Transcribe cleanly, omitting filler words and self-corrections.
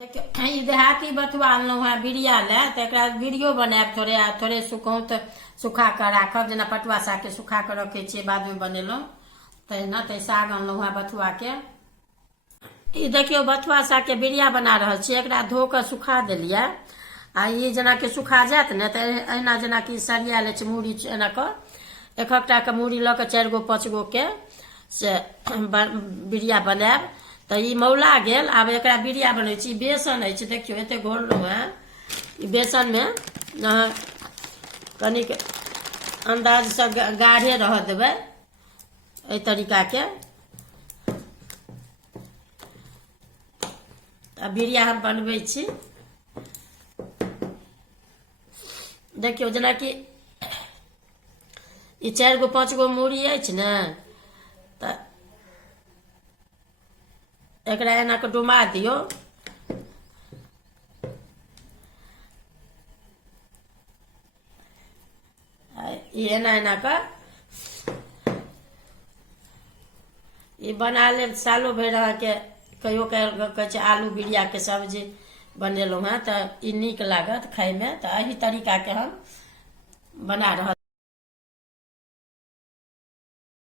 ई देहाती बथुआ अनलहुँ हेँ बिरिया लए तऽ एकरा वीडियो बनायब थोड़े आ थोड़े सुखौँ तऽ सुखा कऽ राखब। जेना पटुआ सागके सुखा कऽ रखै छियै बादमे बनेलहुँ तहिना तऽ साग अनलहुँ हेँ बथुआके। ई देखियौ बथुआ सागके बिरिया बना रहल छियै। एकरा धो कऽ सुखा देलियै आ ई जेनाकि सुखा जायत ने तऽ अहिना जेनाकि सरिया लै छै मूड़ी एना कऽ एकटा के मूड़ी लऽ कऽ 4 गो 5 गो के से बिरिया बनायब। तऽ ई मौला गेल। आब एकरा बिरिया बनै छी। बेसन अछि देखियौ एते घोरलहुँ हेँ। ई बेसनमे कनिक अन्दाजसँ गाढ़े रहऽ देबै एहि तरीकाके। आ बिरिया हम बनबै छी। देखियौ जेनाकि ई 4 गो 5 गो मूड़ी अछि ने तऽ एकरा एना कऽ डुमा दियौ। ई एना एना कऽ ई बना लेब। सालो भरि अहाँके कहियो कहै छै आलू बिरियाके सब्जी बनेलहुँ हेँ तऽ ई नीक लागत खायमे। तऽ एही तरीकाके हम बना रहल